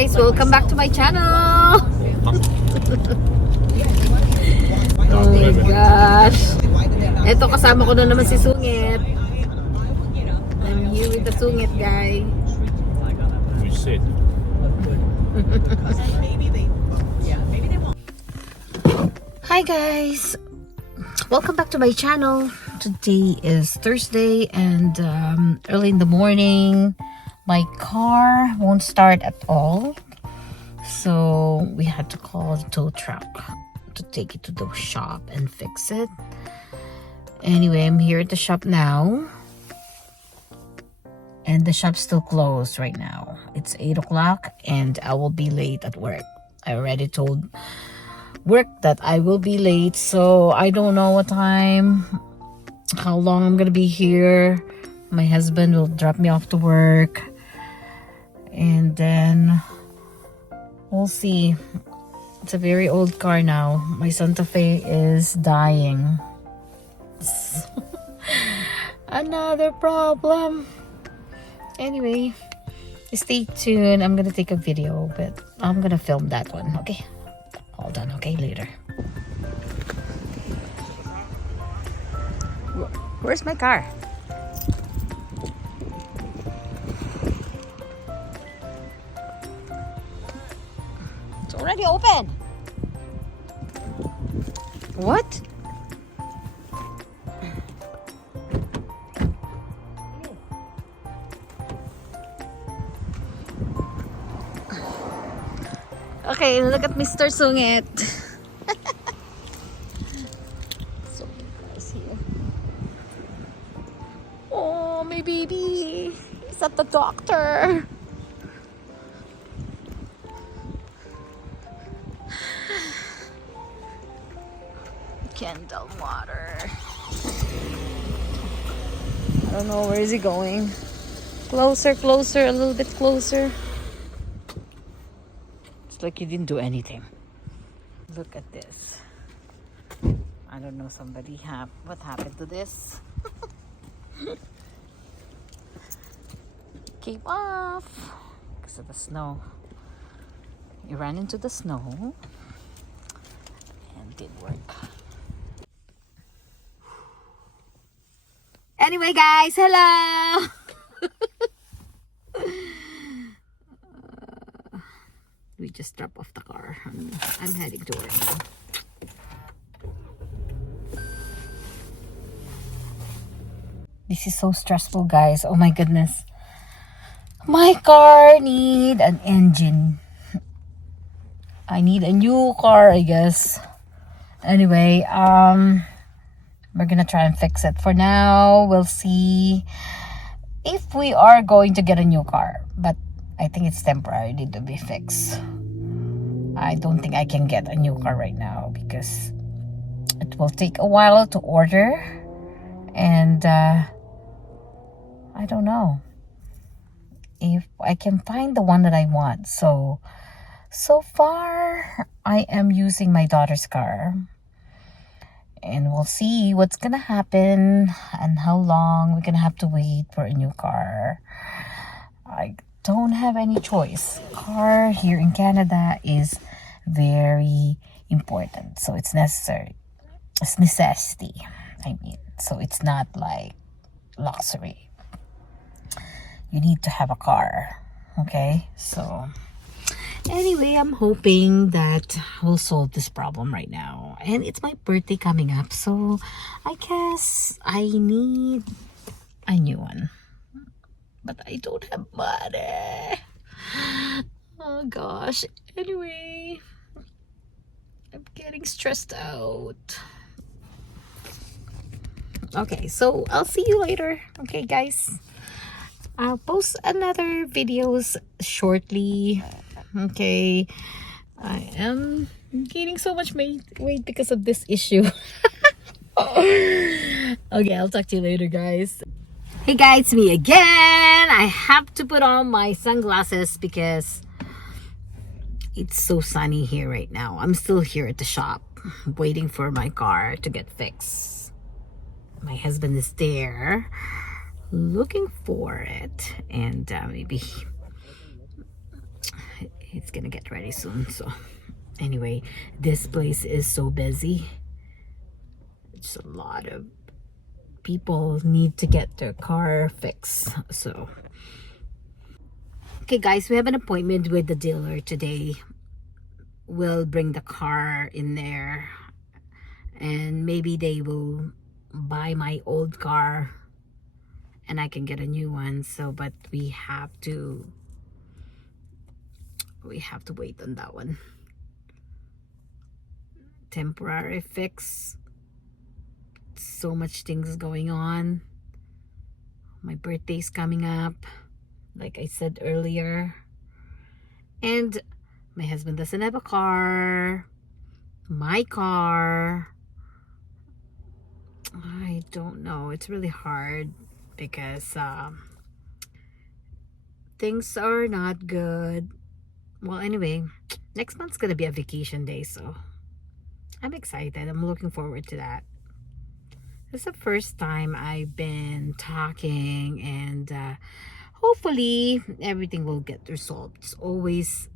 guys, welcome back to my channel. Oh my gosh. Ito, kasama ko na naman si Sungit. I'm here with the Sungit guy. You sit. Hi guys, welcome back to my channel. Today is Thursday and early in the morning. My car won't start at all, so we had to call the tow truck to take it to the shop and fix it. Anyway, I'm here at the shop now, and the shop's still closed right now. It's 8 o'clock and I will be late at work. I already told work that I will be late, so I don't know what time, how long I'm gonna be here. My husband will drop me off to work and then we'll see. It's a very old car now. My Santa Fe is dying. Another problem. Anyway, stay tuned. I'm gonna take a video, but I'm gonna film that one. Okay, all done. Okay, later. Where's my car? It's already open. What? Okay, look at Mr. Sungit. So nice here. Oh, my baby. He's at the doctor. Candle water. I don't know, where is he going? Closer, closer, a little bit closer. It's like he didn't do anything. Look at this. I don't know, what happened to this? Came off because of the snow. He ran into the snow and didn't work. Anyway guys, hello. We just dropped off the car. I'm heading to work now. This is so stressful, guys. Oh my goodness. My car need an engine. I need a new car, I guess. Anyway, we're gonna try and fix it. For now, we'll see if we are going to get a new car. But I think it's temporary, need to be fixed. I don't think I can get a new car right now because it will take a while to order. And I don't know if I can find the one that I want. So far, I am using my daughter's car. And we'll see what's gonna happen and how long we're gonna have to wait for a new car. I don't have any choice. Car here in Canada is very important, so it's necessary. It's necessity, I mean. So it's not like luxury. You need to have a car, okay? So anyway, I'm hoping that we'll solve this problem right now. And it's my birthday coming up, so I guess I need a new one. But I don't have money. Oh gosh. Anyway, I'm getting stressed out. Okay, so I'll see you later. Okay, guys. I'll post another videos shortly. Okay, I am gaining so much weight because of this issue. Okay, I'll talk to you later, guys. Hey guys, me again. I have to put on my sunglasses because it's so sunny here right now. I'm still here at the shop waiting for my car to get fixed. My husband is there looking for it, and maybe it's gonna get ready soon. So anyway, this place is so busy. It's a lot of people need to get their car fixed. So okay guys, we have an appointment with the dealer today. We'll bring the car in there and maybe they will buy my old car and I can get a new one. So but we have to wait on that one. Temporary fix. So much things going on. My birthday's coming up, like I said earlier, and my husband doesn't have a car. My car, I don't know, it's really hard because things are not good. Well, anyway, next month's gonna be a vacation day, so I'm excited. I'm looking forward to that. It's the first time I've been talking, and hopefully everything will get resolved. It's always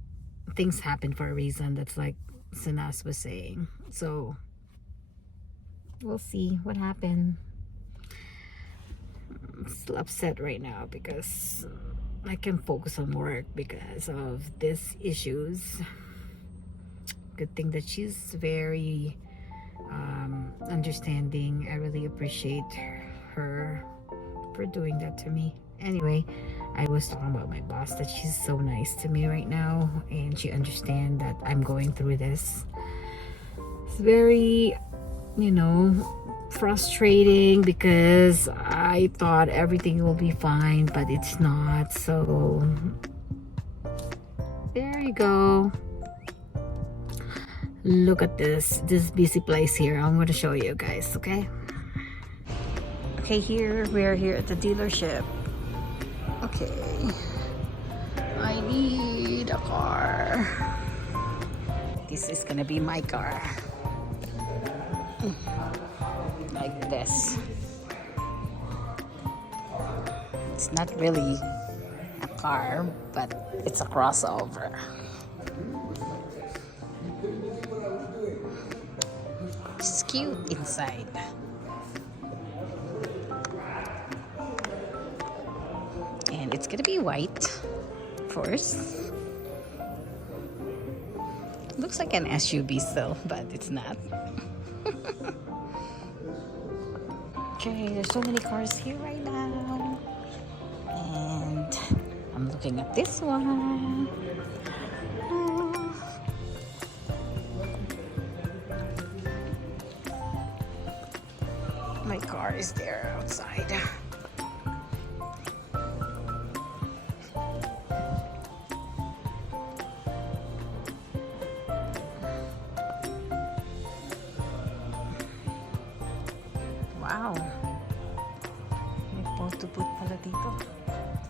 things happen for a reason. That's like Sinas was saying. So we'll see what happened. I'm still upset right now because I can focus on work because of these issues. Good thing that she's very understanding. I really appreciate her for doing that to me. Anyway, I was talking about my boss, that she's so nice to me right now and she understands that I'm going through this. It's very, you know, frustrating because I thought everything will be fine, but it's not. So there you go. Look at this busy place here. I'm going to show you guys, okay? Okay, we're here at the dealership. Okay, I need a car. This is gonna be my car. Like this. It's not really a car, but it's a crossover. It's cute inside. And it's gonna be white first. Looks like an SUV still, but it's not. Okay, there's so many cars here right now. And I'm looking at this one. My car is there outside. Wow. May photo booth pala dito.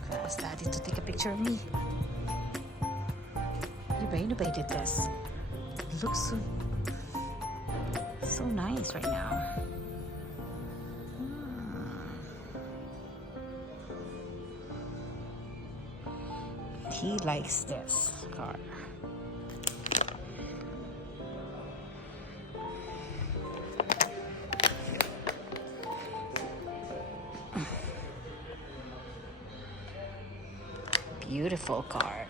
Kaya ask Daddy to take a picture of me. Diba, innovated this. It looks so nice right now. He likes this car. Beautiful car.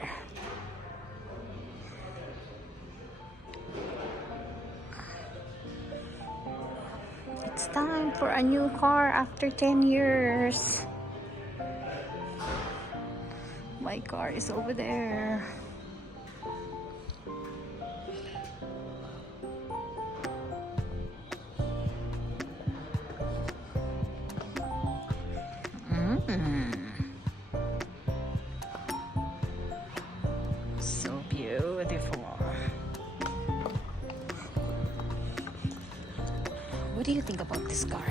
It's time for a new car after 10 years. My car is over there. So beautiful. What do you think about this car?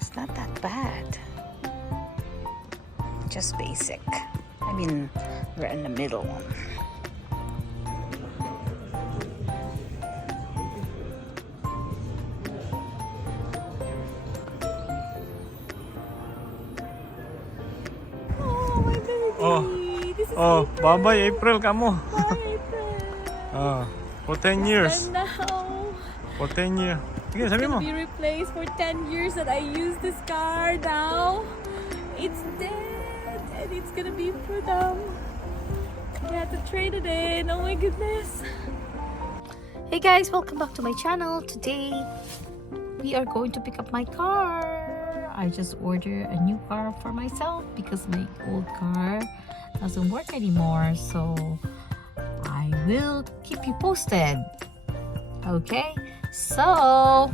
It's not that bad. Just basic. I mean, we're in the middle. Oh, my baby. Oh. This Oh, bye-bye April kamu. Bye, April. For 10 years. And now For 10 years. Sige, sabi mo. be replaced for 10 years that I use this car now. It's dead and it's gonna be for them. I had to trade it in. Oh my goodness. Hey guys, welcome back to my channel. Today we are going to pick up my car. I just ordered a new car for myself because my old car doesn't work anymore. So I will keep you posted. Okay, so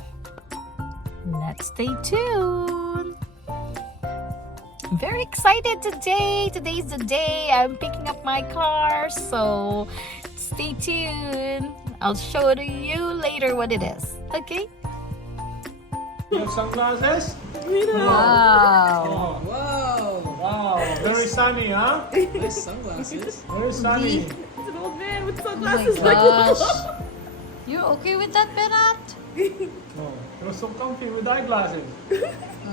let's stay tuned. I'm very excited today. Today's the day I'm picking up my car. So stay tuned. I'll show it to you later what it is. Okay? You have sunglasses? Wow. Wow. Very sunny, huh? Nice sunglasses. Very sunny. It's an old man with Oh my sunglasses. gosh. You're okay with that, Berat? Oh, you're so comfy with eyeglasses.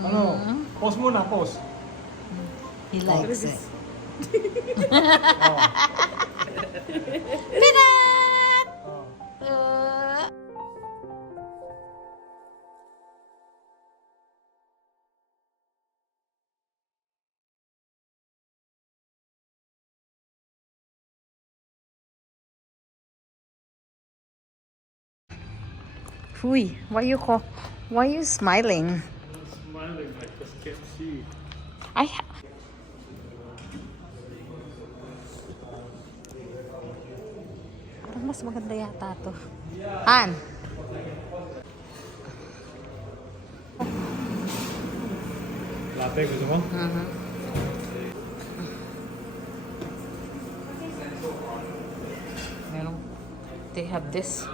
Ano? Pause muna, pause. He likes it. Oh. Berat! Hui, why are you smiling? Smiling, I just can't see. Parang mas maganda yata to. Han! Latte, gusto mo? They have this.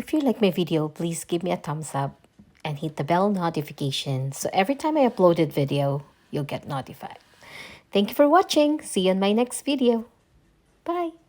If you like my video, please give me a thumbs up and hit the bell notification so every time I uploaded video, you'll get notified. Thank you for watching. See you in my next video. Bye.